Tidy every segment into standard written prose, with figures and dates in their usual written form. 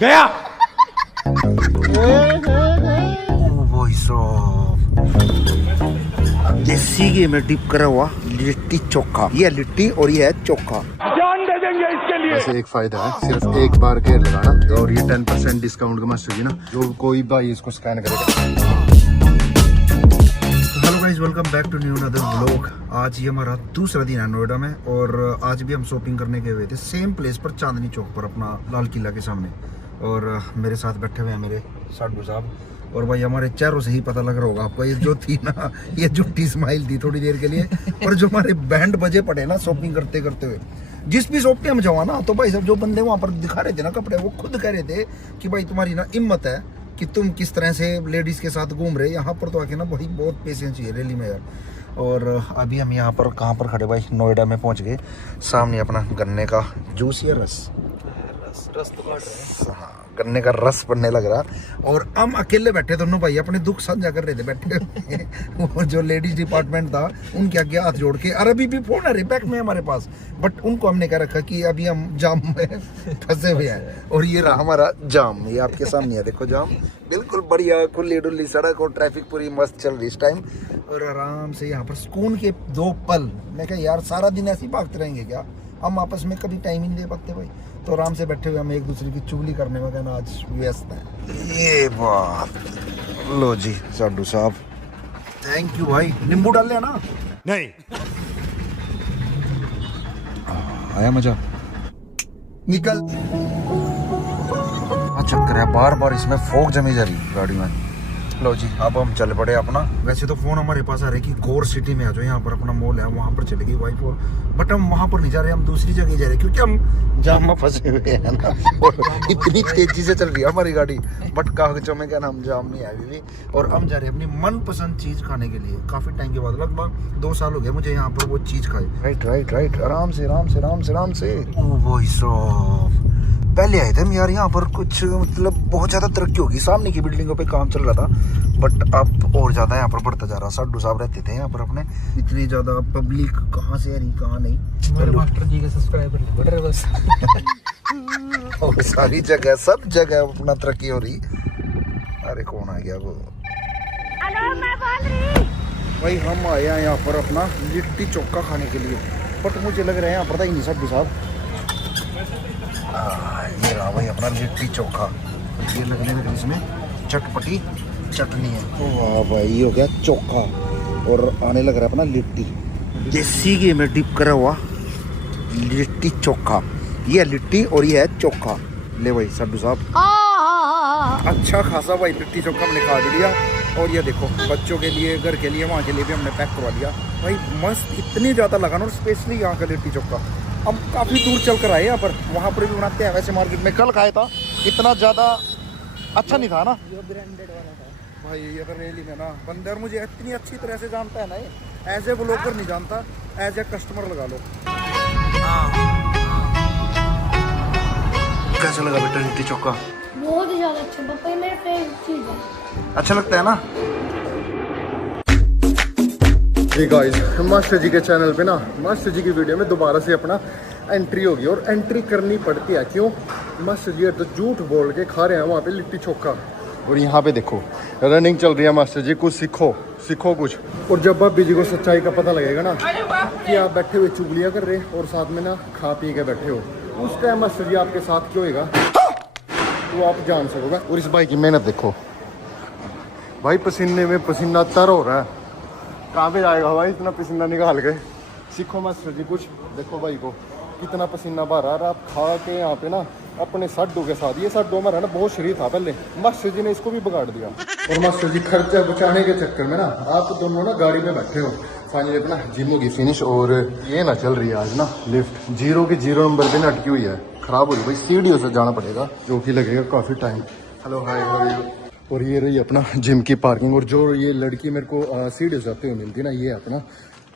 गया। देसी घी में डिप करा हुआ लिट्टी चोखा, ये लिट्टी और ये है चोखा। जान दे देंगे इसके लिए। वैसे एक फायदा है, सिर्फ एक बार केयर लगाना और ये 10% डिस्काउंट का मास्टर जी ना, जो कोई भाई इसको स्कैन करेगा। Hello guys, welcome back to new another vlog. आज ये हमारा दूसरा दिन है नोएडा में और आज भी हम शॉपिंग करने गए हुए थे सेम प्लेस पर, चांदनी चौक पर, अपना लाल किला के सामने। और मेरे साथ बैठे हुए हैं मेरे साडू साहब। और भाई हमारे चेहरों से ही पता लग रहा होगा आपको, ये जो थी ना, ये झूठी स्माइल थी थोड़ी देर के लिए, और जो हमारे बैंड बजे पड़े ना शॉपिंग करते करते हुए। जिस भी शॉप पे हम जावा ना, तो भाई सब जो बंदे वहाँ पर दिखा रहे थे ना कपड़े, वो खुद कह रहे थे कि भाई तुम्हारी ना हिम्मत है कि तुम किस तरह से लेडीज के साथ घूम रहे, यहाँ पर तो आके ना भाई बहुत पेशेंस चाहिए रैली में यार। और अभी हम यहाँ पर कहाँ पर खड़े भाई, नोएडा में पहुँच गए। सामने अपना गन्ने का जूस या रस तो काट रहे हैं, हाँ गन्ने का रस बनने लग रहा। और हम अकेले बैठे दोनों भाई, अपने दुख साझा कर रहे थे बैठे। वो जो लेडीज डिपार्टमेंट था उनके आगे हाथ जोड़ के, और अभी भी फोन है बैक में हमारे पास, बट उनको हमने कह रखा कि अभी हम जाम में फंसे हुए हैं। और ये रहा हमारा जाम, ये आपके सामने है, देखो जाम बिल्कुल बढ़िया खुली डुल्ली सड़क और ट्रैफिक पूरी मस्त चल रही इस टाइम। और आराम से यहाँ पर सुकून के दो पल। मैं कहा यार सारा दिन ऐसे ही भागते रहेंगे क्या, हम आपस में कभी टाइम ही नहीं दे पाते भाई। तो आराम से बैठे हुए हम एक दूसरे की चुगली करने में कहना आज व्यस्त है। ये बात लो जी साडू साहब, थैंक यू भाई। नींबू डाल लिया ना? नहीं। आया मजा? निकल। चक्कर है, बार बार इसमें फोक जमी जा रही गाड़ी में। लो जी अब हम चल पड़े अपना। वैसे तो फोन हमारे पास आ रहा है कि गोर सिटी में आ जाओ, यहाँ पर अपना मॉल है, वहाँ पर चलेगी वाइफ। और बट हम वहाँ पर नहीं जा रहे, हम दूसरी जगह जा रहे क्योंकि हम जाम में फंसे हुए हैं ना। और इतनी तेजी से चल रही है हमारी गाड़ी, बट कागजों में क्या नाम जाम नहीं आए भी। और हम जा रहे हैं अपनी मनपसंद चीज खाने के लिए, काफी टाइम के बाद, लगभग 2 साल हो गए मुझे यहाँ पर वो चीज खाई। राइट आराम से आराम से। वही सब पहले आए थे हम यार, यहाँ पर कुछ मतलब बहुत ज़्यादा तरक्की होगी, सामने की बिल्डिंगों पे काम चल रहा था, बट अब और ज़्यादा यहाँ पर बढ़ता जा रहा। साडू साहब रहते थे यहाँ पर अपने, इतनी ज़्यादा पब्लिक कहाँ से आ रही कहाँ नहीं। मास्टर जी के सब्सक्राइबर नहीं बढ़ रहे बस। और सारी जगह सब जगह अपना तरक्की हो रही। अरे कौन आ गया वो? हेलो मैं बोल रही। भाई हम आए हैं यहाँ पर अपना लिट्टी चोखा खाने के लिए, बट मुझे लग रहा है यहाँ पता ही नहीं साडू साहब। ये रहा भाई अपना लिट्टी चोखा, ये लगने लगे इसमें चटपटी चटनी है। वाह भाई ये हो गया चोखा, और आने लग रहा है अपना लिट्टी। देसी घी में डिप करा हुआ लिट्टी चोखा, ये है लिट्टी और ये है चोखा। ले भाई साडू साहब अच्छा खासा भाई लिट्टी चोखा हमने खा भी लिया। और ये देखो बच्चों के लिए, घर के लिए, वहाँ के लिए भी हमने पैक करवा लिया भाई। मस्त इतनी ज़्यादा लगा ना, और स्पेशली यहाँ का लिट्टी चोखा। हम काफ़ी दूर चल कर आए यहाँ पर, वहाँ पर भी बनाते हैं। वैसे मार्केट में कल खाया था, इतना ज़्यादा अच्छा नहीं था ना, जो ब्रांडेड वाला था भाई। ये अगर रैली में ना बंदर मुझे इतनी अच्छी तरह से जानता है ना, ये एज ए ब्लॉगर नहीं जानता, एज ए कस्टमर लगा लो। कैसा लगा बेटा लिट्टी चोखा? बहुत ही ज्यादा अच्छा पापा, ये मेरा फेवरेट चीज है। अच्छा लगता है ना? जी गाइस, मास्टर जी के चैनल पे ना मास्टर जी की वीडियो में दोबारा से अपना एंट्री होगी, और एंट्री करनी पड़ती है। क्यों? मास्टर जी तो झूठ बोल के खा रहे हैं वहाँ पे लिट्टी चोखा, और यहाँ पे देखो रनिंग चल रही है। मास्टर जी कुछ सीखो कुछ। और जब भाभी जी को सच्चाई का पता लगेगा ना कि आप बैठे हुए चुगलियाँ कर रहे और साथ में ना खा पी के बैठे हो, उस टाइम मास्टर जी आपके साथ क्यों होगा तो आप जान सकोगे। और इस भाई की मेहनत देखो भाई, पसीने में पसीना तर हो रहा है। कहाँ पे जाएगा भाई इतना पसीना निकाल के? सीखो मास्टर जी कुछ। देखो भाई को कितना पसीना बह रहा है, आप खा के यहाँ पे ना अपने साडू के साथ। ये साडू हमारा ना बहुत शरीर था पहले, मास्टर जी ने इसको भी बिगाड़ दिया। और मास्टर जी खर्चा बचाने के चक्कर में ना आप दोनों ना गाड़ी में बैठे हो। फाइनली अपना जिम होगी फिनिश, और ये ना चल रही है आज ना लिफ्ट, 0 की 0 नंबर पे ना अटकी हुई है, खराब हो रही भाई। सीढ़ियों से जाना पड़ेगा, जो कि लगेगा काफ़ी टाइम। Hello hi. और ये रही अपना जिम की पार्किंग। और जो ये लड़की मेरे को सीढ़ियों से आते हुए मिलती है ना, ये अपना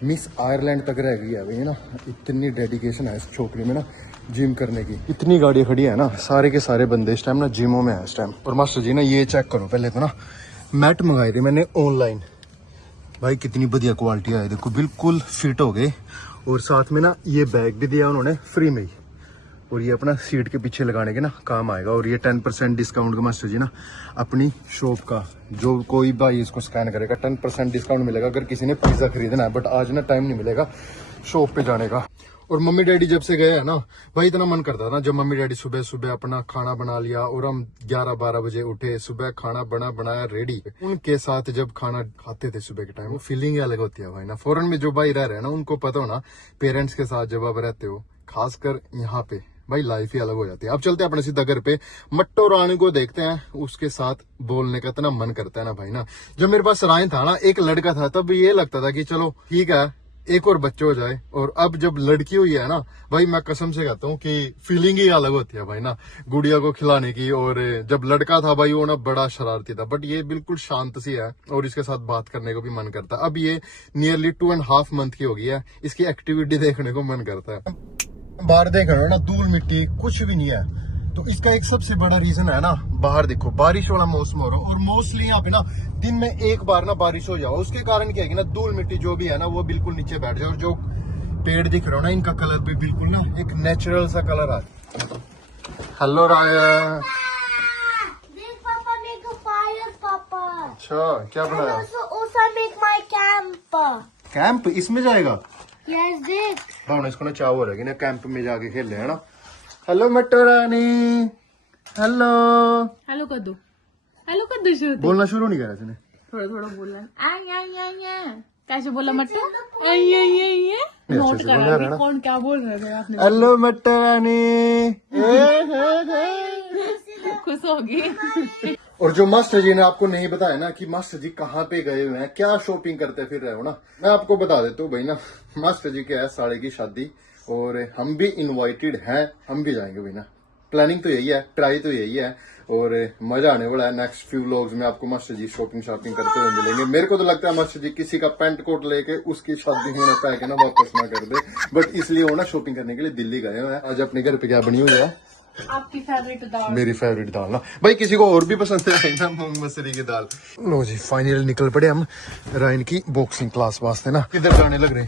मिस आयरलैंड तक रह गई है भाई ना। इतनी डेडिकेशन है इस छोकरी में ना जिम करने की। इतनी गाड़ियाँ खड़ी है ना, सारे के सारे बंदे इस टाइम ना जिमों में है इस टाइम। और मास्टर जी ना ये चेक करो, पहले तो ना मैट मंगाई थी मैंने ऑनलाइन भाई, कितनी बढ़िया क्वालिटी आई, देखो बिल्कुल फिट हो गए। और साथ में ना ये बैग भी दिया उन्होंने फ्री में ही। और ये अपना सीट के पीछे लगाने के ना काम आएगा। और ये 10% डिस्काउंट का मास्टर जी ना अपनी शॉप का, जो कोई भाई इसको स्कैन करेगा 10% डिस्काउंट मिलेगा अगर किसी ने पिज्जा खरीदना है। बट आज ना टाइम नहीं मिलेगा शॉप पे जाने का। और मम्मी डैडी जब से गए हैं ना भाई, इतना मन करता था ना जब मम्मी डैडी सुबह सुबह अपना खाना बना लिया और हम 11-12 बजे उठे, सुबह खाना बनाया रेडी, उनके साथ जब खाना खाते थे सुबह के टाइम, वो फीलिंग ही अलग होती है भाई ना। फॉरेन में जो भाई रह रहे हैं ना उनको पता हो ना, पेरेंट्स के साथ जब आप रहते हो, खासकर यहाँ पे भाई लाइफ ही अलग हो जाती है। अब चलते हैं अपने सीधा घर पे, मट्टो रानी को देखते हैं, उसके साथ बोलने का इतना मन करता है ना भाई ना। जब मेरे पास रायन था ना, एक लड़का था, तब ये लगता था कि चलो ठीक है एक और बच्चा हो जाए। और अब जब लड़की हुई है ना भाई, मैं कसम से कहता हूँ कि फीलिंग ही अलग होती है भाई ना, गुड़िया को खिलाने की। और जब लड़का था भाई वो ना बड़ा शरारती था, बट ये बिल्कुल शांत सी है और इसके साथ बात करने को भी मन करता है। अब ये नियरली 2.5 मंथ की हो गई है, इसकी एक्टिविटी देखने को मन करता है। बाहर देख रहे हो ना, धूल मिट्टी कुछ भी नहीं है। तो इसका एक सबसे बड़ा रीजन है ना, बाहर देखो बारिश वाला मौसम हो रहा है और मोस्टली यहाँ पे ना दिन में एक बार ना बारिश हो जाओ, उसके कारण क्या है कि ना धूल मिट्टी जो भी है ना वो बिल्कुल नीचे बैठ जाए। और जो पेड़ दिख रहे हो ना, इनका कलर भी बिल्कुल ना एक नेचुरल सा कलर है। Hello Raya. This Papa make a fire, Papa. अच्छा क्या And बनाया? also make my camp. Camp इसमें जाएगा? Yes, देख. भावना इसको ना चाव हो रहा है कि ना कैंप में जाके खेल रहे है ना। हेलो मट्टो रानी। हेलो। हेलो कर दो शुरू। बोलना शुरू नहीं करा इसने। थोड़ा थोड़ा बोलना। आई कैसे बोला मट्टो? आई नोट से करा बोल रहा अभी है ना। कौन क्या बोल रहे थे आपने? हेलो मट्टो रानी। खुश होगी। और जो मास्टर जी ने आपको नहीं बताया ना कि मास्टर जी कहाँ पे गए हुए हैं, क्या शॉपिंग करते फिर रहे हो ना, मैं आपको बता देता हूँ भाई ना। मास्टर जी के है साले की शादी और हम भी इनवाइटेड हैं, हम भी जाएंगे भाई ना। प्लानिंग तो यही है, ट्राई तो यही है और मजा आने वाला है। नेक्स्ट फ्यू व्लॉग्स में आपको मास्टर जी शॉपिंग करते हुए मिलेंगे। मेरे को तो लगता है मास्टर जी किसी का पैंट कोट लेके उसकी शादी होना पाए के ना वापस ना कर दे, बट इसलिए वो ना शॉपिंग करने के लिए दिल्ली गए हुए हैं। आज अपने घर पे क्या बनी हुई है? आपकी फेवरेट दाल। मेरी फेवरेट दाल ना भाई, किसी को और भी पसंद है ना मूंग मसूरी की दाल। लो जी फाइनली निकल पड़े हम रायन की बॉक्सिंग क्लास वास्ते ना। किधर जाने लग रहे?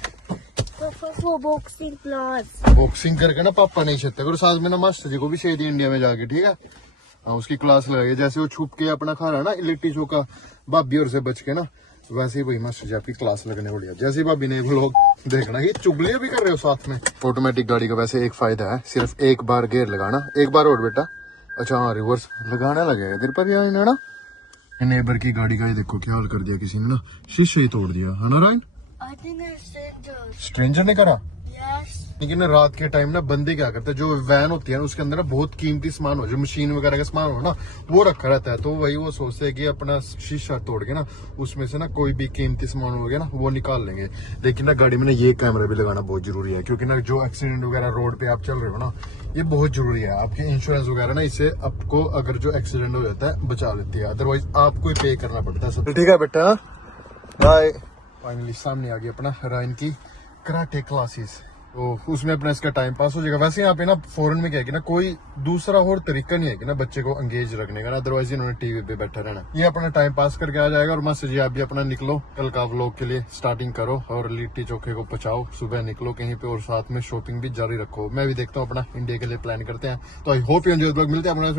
For boxing class. बॉक्सिंग करके ना पापा नहीं छेते करो, साथ में ना मास्टर जी को भी छेदी इंडिया में जाके, ठीक है। हाँ उसकी क्लास लगाई, जैसे वो छुप के अपना खा रहा है ना लिट्टी चोखा भाभी और से बच के ना, वैसे ही भाई मास्टर जी आपकी क्लास लगने वाली है। जैसे भाभी ने लोग देखना ये चुगलियां भी कर रहे हो साथ में। ऑटोमेटिक गाड़ी का वैसे एक फायदा है, सिर्फ एक बार गेयर लगाना, एक बार और बेटा। अच्छा हाँ रिवर्स लगाना लगेगा इधर पर यार ना। नेबर की गाड़ी का ही देखो क्या हाल कर दिया किसी ने ना, शीशे ही तोड़ दिया है ना Ryan. I think it's dangerous. Stranger ने करा। Yes. लेकिन ना रात के टाइम ना बंदे क्या करते हैं, जो वैन होती है ना उसके अंदर ना बहुत कीमती सामान हो, जो मशीन वगैरह का सामान हो ना वो रखा रहता है। तो वही वो सोचते हैं कि अपना शीशा तोड़ के ना उसमें से ना कोई भी कीमती सामान हो गया ना वो निकाल लेंगे। लेकिन ना गाड़ी में ना ये कैमरा भी लगाना बहुत जरूरी है, क्योंकि ना जो एक्सीडेंट वगैरह रोड पे आप चल रहे हो ना ये बहुत जरूरी है। आपके इंश्योरेंस वगैरह ना इससे आपको अगर जो एक्सीडेंट हो जाता है बचा लेती है, अदरवाइज आपको ही पे करना पड़ता है सब। ठीक है बेटा बाय। फाइनली सामने आ गई अपना रायन की कराटे क्लासेस, तो उसमें अपना इसका टाइम पास हो जाएगा। वैसे यहाँ पे ना फॉरेन में क्या है कि ना कोई दूसरा और तरीका नहीं है कि ना बच्चे को एंगेज रखने का ना, अदरवाइज इन्होंने टीवी पे बैठा रहना। ये अपना टाइम पास करके आ जाएगा। और मास्टर जी आप भी अपना निकलो, कल का व्लॉग के लिए स्टार्टिंग करो और लिट्टी चोखे को पचाओ, सुबह निकलो कहीं पे और साथ में शॉपिंग भी जारी रखो। मैं भी देखता हूँ अपना इंडिया के लिए प्लान करते हैं। तो आई होप यू एंजॉय। मिलते हैं अपना।